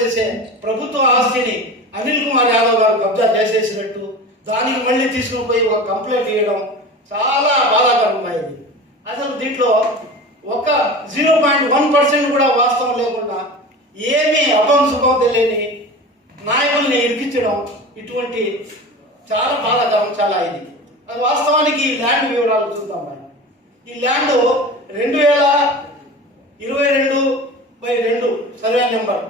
చేసే ప్రభుత్వ ఆస్తిని అనిల్ కుమార్ యాదవ్ గారు కబ్జా చేసేసినట్టు దానికి మళ్ళీ తీసుకుని పోయి ఒక కంప్లైంట్ ఇవ్వడం చాలా బాధాకరంగా ఇది. అసలు దీంట్లో ఒక 0.1% కూడా వాస్తవం లేకుండా ఏమీ అభం శుభం తెలియని నాయకుల్ని ఇరికించడం ఇటువంటి చాలా బాధాకరం. చాలా ఇది అది వాస్తవానికి ఈ ల్యాండ్ వివరాలు చూద్దాం. మనం ఈ ల్యాండ్ 2022/2 సర్వే నెంబర్.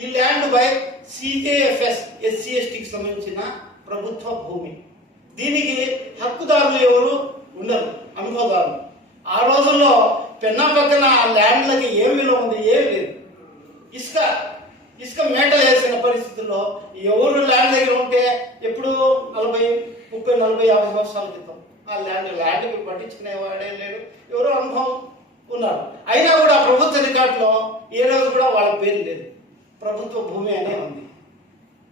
ఈ ల్యాండ్ బై CJFS SC/STకి సంబంధించిన ప్రభుత్వ భూమి. దీనికి హక్కుదారులు ఎవరు ఉండరు, అనుభవదారులు. ఆ రోజుల్లో పెన్నా పక్కన ఆ ల్యాండ్లకి ఏం విలువ ఉంది, ఏం లేదు. ఇసుక మేటలు వేసిన పరిస్థితుల్లో ఎవరు ల్యాండ్ దగ్గర ఉంటే ఎప్పుడు 40, 30, 40, 50 సంవత్సరాల క్రితం ఆ ల్యాండ్కి పట్టించుకునేవాడే లేడు, ఎవరో అనుభవం ఉన్నారు. అయినా కూడా ప్రభుత్వ రికార్డులో ఏ రోజు కూడా వాళ్ళ పేరు లేదు, ప్రభుత్వ భూమి అనే ఉంది.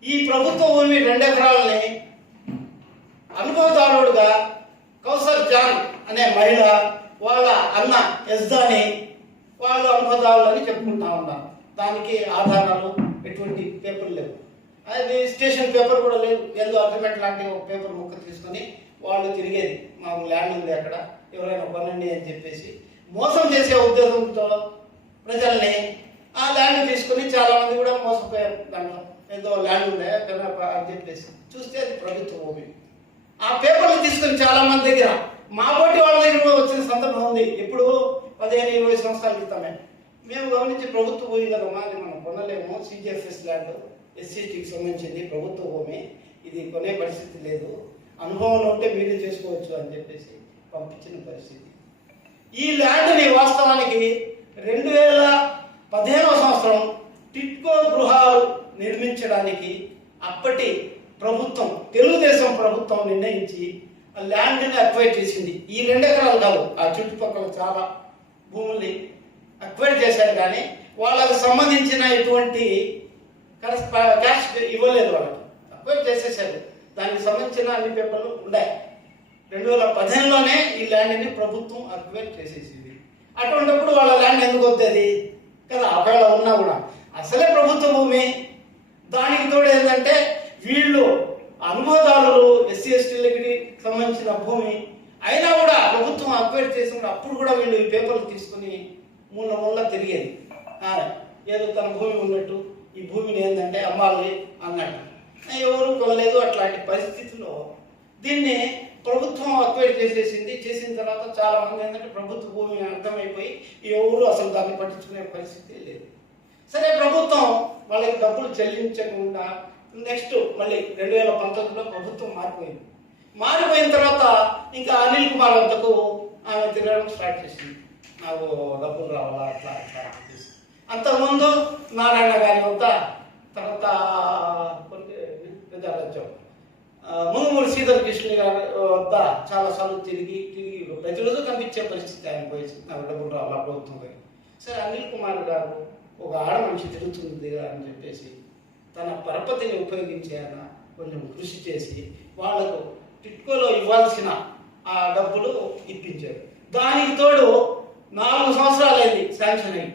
ఈ ప్రభుత్వ భూమి 2 ఎకరాలని అనుభవదారుడుగా కౌసర్ జాన్ అనే మహిళ వాళ్ళ అన్న యజ్దాని వాళ్ళు అనుభవదారులు అని చెప్పుకుంటా ఉన్నారు. దానికి ఆధారాలు ఎటువంటి పేపర్లు లేవు. అది స్టేషన్ పేపర్ కూడా లేదు. ఏదో అగ్రిమెంట్ లాంటి ఒక పేపర్ ముక్క తీసుకొని వాళ్ళు తిరిగేది, మాకు ల్యాండ్ ఉంది అక్కడ, ఎవరైనా కొనండి అని చెప్పేసి మోసం చేసే ఉద్దేశంతో ప్రజల్ని ఆ ల్యాండ్ తీసుకుని చాలా మంది కూడా మోసపోయారు. దాంట్లో ఏదో ల్యాండ్ ఉందా అని చెప్పేసి చూస్తే అది ప్రభుత్వ భూమి. ఆ పేపర్లు తీసుకుని చాలా మంది దగ్గర, మా పోటీ వాళ్ళ దగ్గర కూడా వచ్చిన సందర్భం ఉంది. ఇప్పుడు 15-20 సంవత్సరాల క్రితమే మేము గమనించి ప్రభుత్వ భూమి కదమ్మా, అది మనం కొనలేము, CJFS ల్యాండ్ SC/STకి సంబంధించింది ప్రభుత్వ భూమి, ఇది కొనే పరిస్థితి లేదు, అనుభవంలో ఉంటే మీరు చేసుకోవచ్చు అని చెప్పేసి పంపించిన పరిస్థితి. ఈ ల్యాండ్ని వాస్తవానికి 2015వ సంవత్సరం టిట్కో గృహాలు నిర్మించడానికి అప్పటి ప్రభుత్వం, తెలుగుదేశం ప్రభుత్వం నిర్ణయించి ఆ ల్యాండ్ని అక్వైర్ చేసింది. ఈ 2 ఎకరాలు కాదు, ఆ చుట్టుపక్కల చాలా భూముల్ని అక్వైర్ చేశారు. కానీ వాళ్ళకు సంబంధించిన ఎటువంటి క్యాష్ ఇవ్వలేదు, వాళ్ళకి అక్వైర్ చేసేసారు. దానికి సంబంధించిన అన్ని పేపర్లు ఉన్నాయి. 2015లోనే ఈ ల్యాండ్ని ప్రభుత్వం అక్వైర్ చేసేసింది. అటువంటిప్పుడు వాళ్ళ ల్యాండ్ ఎందుకు వస్తుంది కదా, ఒకవేళ ఉన్నా కూడా అసలే ప్రభుత్వ భూమి. దానికి తోడు ఏంటంటే వీళ్ళు అనుభవదారులు SC/STలకి సంబంధించిన భూమి అయినా కూడా ప్రభుత్వం అక్వైర్ చేసినప్పుడు అప్పుడు కూడా వీళ్ళు ఈ పేపర్లు తీసుకుని మూల తిరిగేది. ఏదో తన భూమి ఉన్నట్టు ఈ భూమిని ఏంటంటే అమ్మాలి అన్నట్టు, ఎవరు కొనలేదు. అట్లాంటి పరిస్థితుల్లో దీన్ని ప్రభుత్వం అక్వైర్ చేసేసింది. చేసిన తర్వాత చాలా మంది ఏంటంటే ప్రభుత్వ భూమి అర్థమైపోయి ఎవరు అసలు దాన్ని పట్టించుకునే పరిస్థితి లేదు. సరే, ప్రభుత్వం వాళ్ళకి డబ్బులు చెల్లించకుండా నెక్స్ట్ మళ్ళీ 2019లో ప్రభుత్వం మారిపోయిన తర్వాత ఇంకా అనిల్ కుమార్ వద్దకు ఆమె తిరగడం స్టార్ట్ చేసింది, నాకు డబ్బులు రావాలా అట్లా అట్లా. అంతకుముందు నారాయణ గారి వద్ద, తర్వాత మునుమూరి శ్రీధర్ కృష్ణ గారి వద్ద చాలాసార్లు తిరిగి ప్రతిరోజు కనిపించే పరిస్థితి ఆయన పోయి నాకు డబ్బులు రావాలా ప్రభుత్వం. సరే, అనిల్ కుమార్ గారు ఒక ఆడ మనిషి తిరుగుతుంది అని చెప్పేసి తన పరపతిని ఉపయోగించి ఆయన కొంచెం కృషి చేసి వాళ్లకు టిట్కోలో ఇవ్వాల్సిన ఆ డబ్బులు ఇప్పించారు. దానికి తోడు 4 సంవత్సరాలైంది శాంక్షన్ అయ్యి.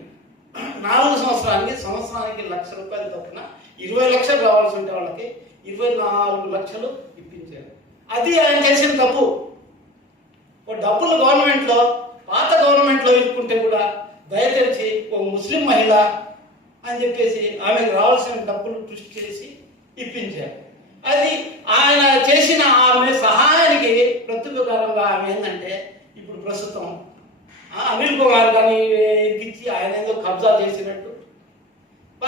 4 సంవత్సరానికి సంవత్సరానికి ₹1,00,000 తప్పున 20 లక్షలు రావాల్సి ఉంటే వాళ్ళకి 24 లక్షలు ఇప్పించారు. అది ఆయన చేసిన తప్పు. డబ్బులు గవర్నమెంట్లో, పాత గవర్నమెంట్లో ఇరుక్కుంటే కూడా దయచేసి ఓ ముస్లిం మహిళ అని చెప్పేసి ఆమెకు రావాల్సిన డబ్బులు కృషి చేసి ఇప్పించారు. అది ఆయన చేసిన ఆమె సహాయానికి ప్రత్యుపకారంగా ఆమె ఏంటంటే ఇప్పుడు ప్రస్తుతం అనిల్ కుమార్ గారిని ఇచ్చి ఆయన ఏదో కబ్జా చేసినట్టు ఆ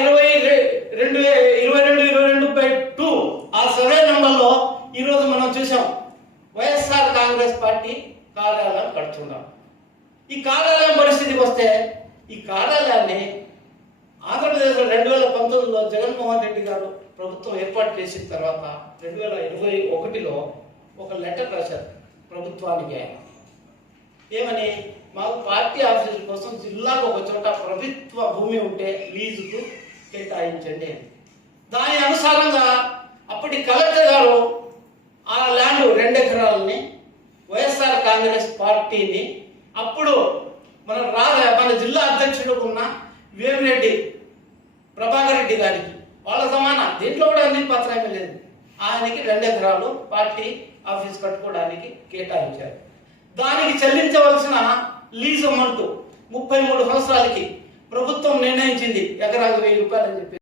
22/2 ఆ సర్వే నెంబర్లో ఈరోజు మనం చూసాం వైఎస్ఆర్ కాంగ్రెస్ పార్టీ కార్యాలయం కడుతున్నాం. ఈ కార్యాలయం పరిస్థితికి వస్తే ఈ కార్యాలయాన్ని ఆంధ్రప్రదేశ్లో 2019లో జగన్మోహన్ రెడ్డి గారు ప్రభుత్వం ఏర్పాటు చేసిన తర్వాత 2021లో ఒక లెటర్ రాశారు ప్రభుత్వానికి. ఆయన ఏమని, మాకు పార్టీ ఆఫీసుల కోసం జిల్లాకు ఒక చోట ప్రభుత్వ భూమి ఉంటే లీజుకు కేటాయించండి. దాని అనుసారంగా అప్పటి కలెక్టర్ గారు ఆ ల్యాండ్ 2 ఎకరాలని వైఎస్ఆర్ కాంగ్రెస్ పార్టీని అప్పుడు మన జిల్లా అధ్యక్షుడు ఉన్న వేమిరెడ్డి ప్రభాకర్ రెడ్డి గారికి వాళ్ళ సమాన, దీంట్లో కూడా అన్ని పత్రమే లేదు, ఆయనకి 2 ఎకరాలు పార్టీ ఆఫీస్ కట్టుకోవడానికి కేటాయించారు. దానికి చెల్లించవలసిన లీజ్ అమౌంట్ 33 సంవత్సరాలకి ప్రభుత్వం నిర్ణయించింది, ఎకరాకు 1000 రూపాయలు అని చెప్పి.